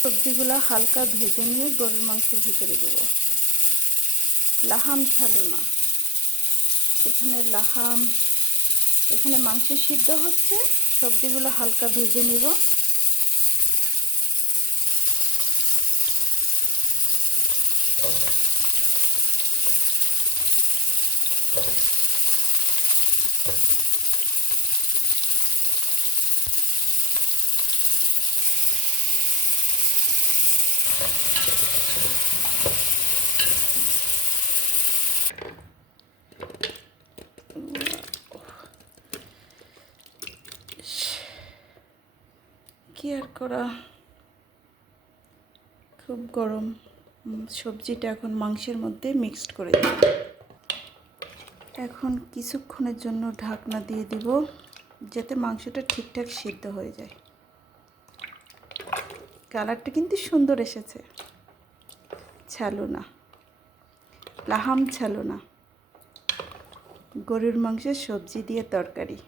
সবজিগুলো হালকা ভেজে নিয়ে গরুর মাংসের ভিতরে দেব। লাহাম ছালো না, এখানে মাংস সিদ্ধ হচ্ছে, সবজিগুলো হালকা ভেজে নিব। কি আর করা, খুব গরম। সবজিটা এখন মাংসের মধ্যে মিক্সড করে দিই। এখন কিছুক্ষণের জন্য ঢাকনা দিয়ে দিব, যাতে মাংসটা ঠিকঠাক সিদ্ধ হয়ে যায়। কালারটা কিন্তু সুন্দর এসেছে। ছালো না, লাহাম ছালো না, গরুর মাংসের সবজি দিয়ে তরকারি।